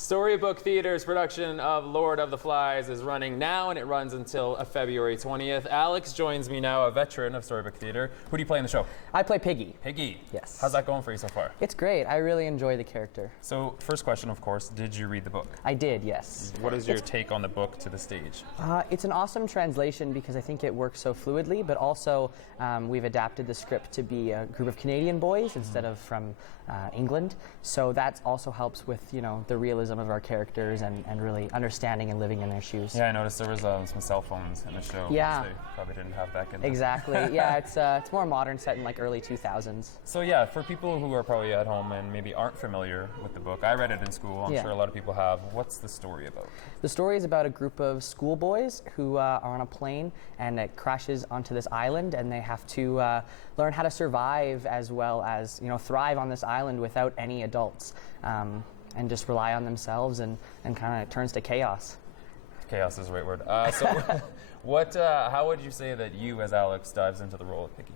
Storybook Theatre's production of Lord of the Flies is running now, and it runs until February 20th. Alex joins me now, a veteran of Storybook Theatre. Who do you play in the show? I play Piggy. Piggy. Yes. How's that going for you so far? It's great. I really enjoy the character. So, first question, of course, did you read the book? I did, yes. What is your take on the book to the stage? It's an awesome translation because I think it works so fluidly, but also we've adapted the script to be a group of Canadian boys instead of from England. So that also helps with, you know, the realism of our characters and really understanding and living in their shoes. Yeah, I noticed there was some cell phones in the show. Yeah. Which they probably didn't have back in then. Exactly. Yeah, it's more modern, set in like early 2000s. So yeah, for people who are probably at home and maybe aren't familiar with the book, I read it in school. I'm sure a lot of people have. What's the story about? The story is about a group of schoolboys who are on a plane, and it crashes onto this island, and they have to learn how to survive as well as, you know, thrive on this island without any adults, and just rely on themselves, and kind of turns to chaos. Chaos is the right word. So how would you say that you, as Alex, dives into the role of Piggy?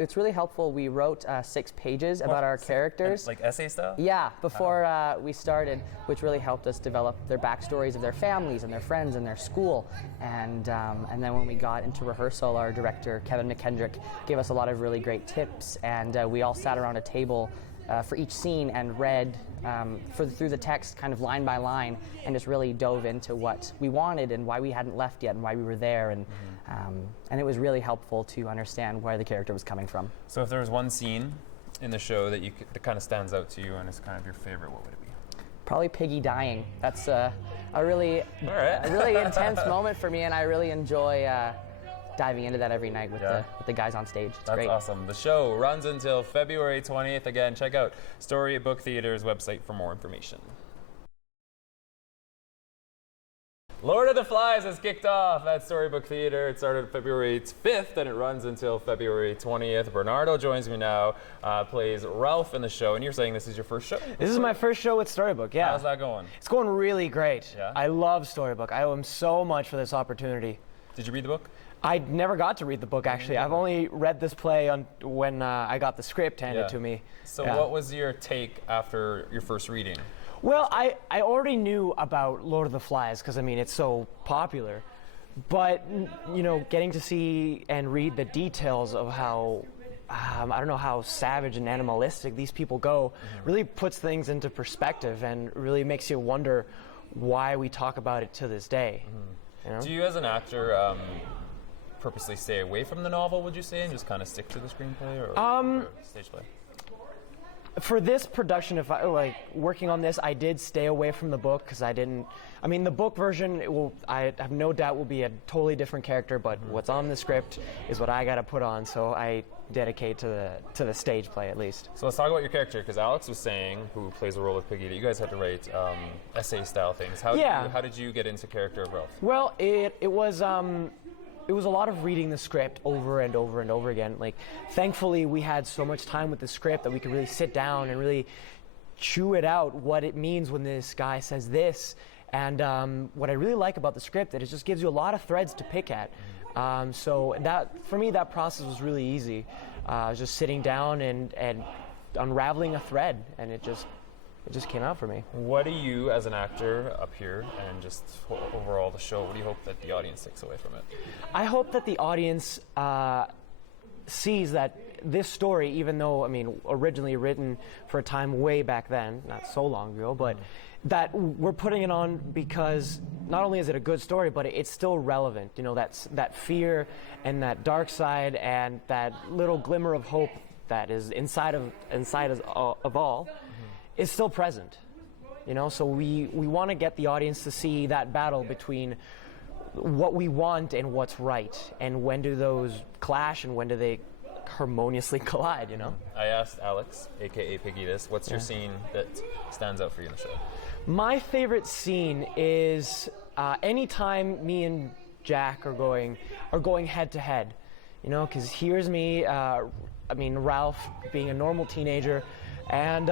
It's really helpful. We wrote 6 pages about our characters. Like essay style? Yeah, before we started, which really helped us develop their backstories of their families and their friends and their school. And then when we got into rehearsal, our director, Kevin McKendrick, gave us a lot of really great tips. And we all sat around a table for each scene and read through the text kind of line by line, and just really dove into what we wanted and why we hadn't left yet and why we were there. And it was really helpful to understand where the character was coming from. So if there was one scene in the show that that kind of stands out to you and is kind of your favorite, what would it be? Probably Piggy dying. That's a really intense moment for me, and I really enjoy diving into that every night with the guys on stage. It's great. That's awesome. The show runs until February 20th. Again, check out Storybook Theatre's website for more information. Lord of the Flies has kicked off at Storybook Theatre. It started February 5th and it runs until February 20th. Bernardo joins me now, plays Ralph in the show, and you're saying this is your first show? This is my first show with Storybook, yeah. How's that going? It's going really great. Yeah? I love Storybook. I owe him so much for this opportunity. Did you read the book? I never got to read the book, actually. I've only read this play when I got the script handed to me. So what was your take after your first reading? Well, I already knew about Lord of the Flies because, I mean, it's so popular. But, you know, getting to see and read the details of how, I don't know, how savage and animalistic these people go really puts things into perspective and really makes you wonder why we talk about it to this day. You know? Do you, as an actor, purposely stay away from the novel, would you say, and just kind of stick to the screenplay or stage play? For this production, if I working on this, I did stay away from the book because I didn't. I mean, the book version, I have no doubt, will be a totally different character. But what's on the script is what I got to put on. So I dedicate to the stage play at least. So let's talk about your character, because Alex was saying, who plays the role of Piggy, that you guys had to write essay style things. How did you get into character of Ralph? Well, it was a lot of reading the script over and over and over again. Like, thankfully, we had so much time with the script that we could really sit down and really chew it out, what it means when this guy says this. And what I really like about the script is it just gives you a lot of threads to pick at. So that, for me, that process was really easy. Just sitting down and unraveling a thread, and it just came out for me. What do you, as an actor up here, and just overall the show, what do you hope that the audience takes away from it? I hope that the audience sees that this story, even though, I mean, originally written for a time way back then, not so long ago, but that we're putting it on because not only is it a good story, but it's still relevant. You know, that fear and that dark side and that little glimmer of hope that is inside of all is still present, you know. So we want to get the audience to see that battle between what we want and what's right, and when do those clash and when do they harmoniously collide, you know. I asked Alex, aka Piggy, this. What's your scene that stands out for you in the show? My favorite scene is anytime me and Jack are going head to head, you know, because here's me. Ralph being a normal teenager. And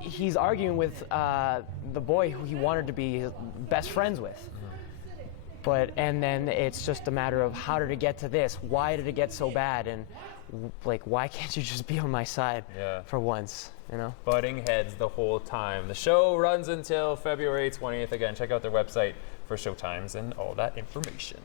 he's arguing with the boy who he wanted to be his best friends with. And then it's just a matter of how did it get to this? Why did it get so bad? And like, why can't you just be on my side for once? you know. Butting heads the whole time. The show runs until February 20th. Again, check out their website for showtimes and all that information.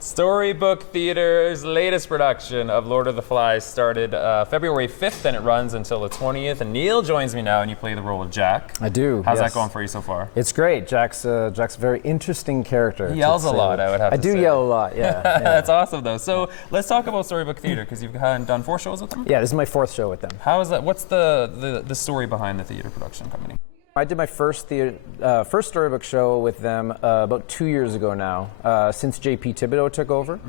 Storybook Theatre's latest production of Lord of the Flies started February 5th, and it runs until the 20th. And Neal joins me now, and you play the role of Jack. I do. How's yes. that going for you so far? It's great. Jack's a very interesting character. He yells a lot, I would have to say. I do yell a lot, yeah. yeah. That's awesome, though. So let's talk about Storybook Theatre, because you've done 4 shows with them? Yeah, this is my 4th show with them. How is that? What's the story behind the theater production company? I did my first storybook show with them about 2 years ago now, since JP Thibodeau took over.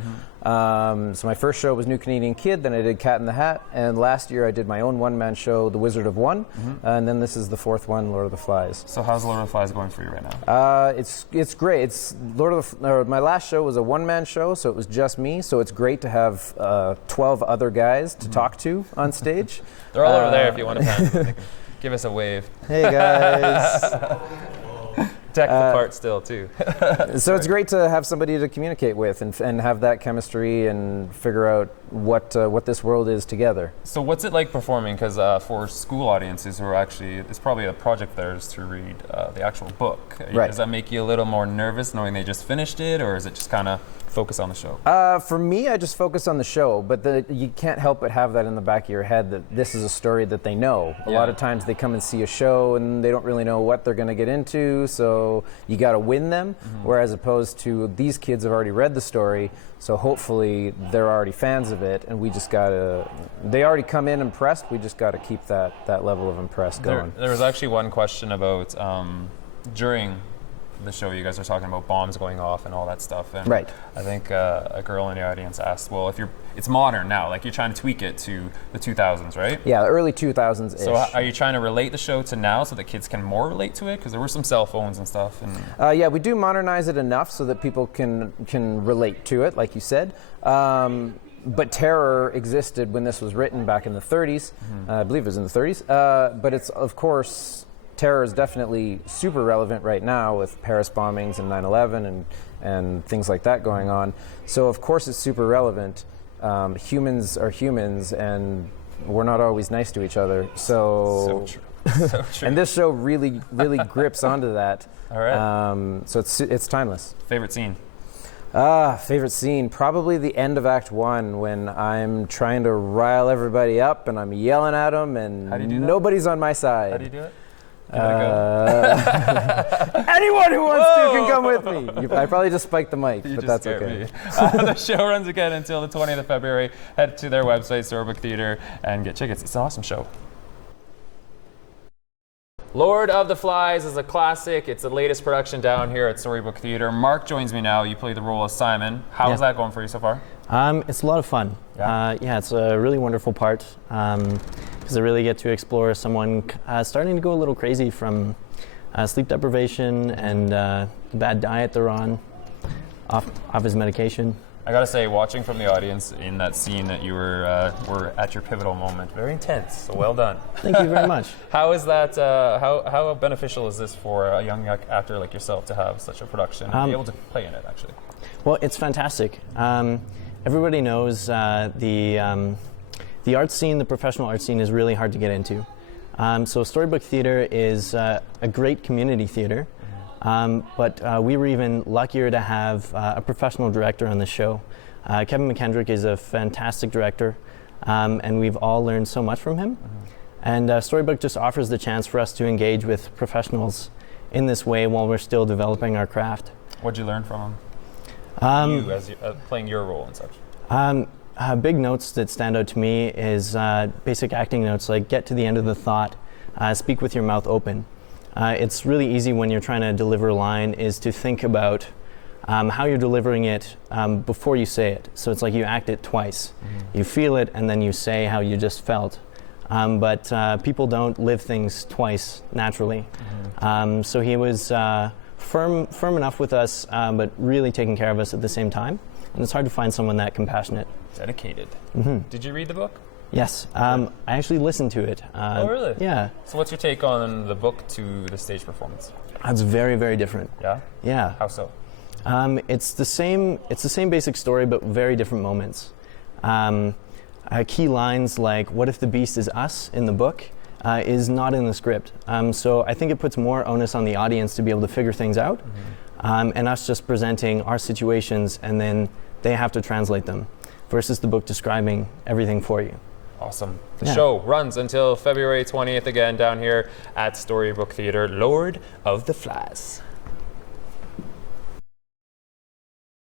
So my first show was New Canadian Kid, then I did Cat in the Hat, and last year I did my own one-man show, The Wizard of One, and then this is the 4th one, Lord of the Flies. So how's Lord of the Flies going for you right now? It's great. It's my last show was a one-man show, so it was just me. So it's great to have 12 other guys to talk to on stage. They're all over there if you want to pan. Give us a wave. Hey guys. Deck the part still too. So it's great to have somebody to communicate with and have that chemistry and figure out what this world is together. So what's it like performing? Because for school audiences who are actually, it's probably a project of theirs to read the actual book. Right. Does that make you a little more nervous knowing they just finished it, or is it just kind of focus on the show? For me, I just focus on the show, but you can't help but have that in the back of your head that this is a story that they know. A lot of times they come and see a show and they don't really know what they're going to get into, so you got to win them, whereas opposed to these kids have already read the story, so hopefully they're already fans of it, and we just got to, they already come in impressed, we just got to keep that level of impressed going. There was actually one question about during the show you guys are talking about bombs going off and all that stuff, and right. I think a girl in the audience asked, well, if it's modern now, like you're trying to tweak it to the 2000s, right? Yeah, the early 2000s-ish. So are you trying to relate the show to now so that kids can more relate to it? Because there were some cell phones and stuff. And yeah, we do modernize it enough so that people can relate to it, like you said. But terror existed when this was written back in the 30s. I believe it was in the 30s. But it's, of course, terror is definitely super relevant right now with Paris bombings and 9/11 and things like that going on. So of course it's super relevant. Humans are humans, and we're not always nice to each other. So true. So true. And this show really grips onto that. All right. So it's timeless. Favorite scene? Favorite scene, probably the end of Act 1 when I'm trying to rile everybody up and I'm yelling at them and How do you do that? Nobody's on my side. How do you do it? Give it a go. Anyone who wants to can come with me. I probably just spiked the mic, You but just that's scared okay. me. The show runs again until the 20th of February. Head to their website, Storybook Theatre, and get tickets. It's an awesome show. Lord of the Flies is a classic. It's the latest production down here at Storybook Theatre. Mark joins me now. You play the role of Simon. How is that going for you so far? It's a lot of fun. Yeah, it's a really wonderful part because I really get to explore someone starting to go a little crazy from sleep deprivation and the bad diet they're on, off his medication. I gotta say, watching from the audience in that scene that you were at your pivotal moment, very intense. So well done. Thank you very much. How is that? How beneficial is this for a young actor like yourself to have such a production and be able to play in it? Actually, well, it's fantastic. Everybody knows the art scene, the professional art scene, is really hard to get into. So Storybook Theatre is a great community theatre. But we were even luckier to have a professional director on the show. Kevin McKendrick is a fantastic director, and we've all learned so much from him. And Storybook just offers the chance for us to engage with professionals in this way while we're still developing our craft. what'd you learn from him? You as playing your role and such. Big notes that stand out to me is basic acting notes, like get to the end of the thought, speak with your mouth open. It's really easy when you're trying to deliver a line is to think about how you're delivering it before you say it. So it's like you act it twice. Mm-hmm. You feel it and then you say how you just felt. But people don't live things twice naturally. Mm-hmm. So he was firm enough with us, but really taking care of us at the same time. And it's hard to find someone that compassionate. Dedicated. Mm-hmm. Did you read the book? Yes, I actually listened to it. Oh, really? Yeah. So what's your take on the book to the stage performance? It's very, very different. Yeah? Yeah. How so? It's the same basic story, but very different moments. key lines like "What if the beast is us?" in the book is not in the script. So I think it puts more onus on the audience to be able to figure things out, and us just presenting our situations, and then they have to translate them, versus the book describing everything for you. Awesome. The show runs until February 20th again down here at Storybook Theatre, Lord of the Flies.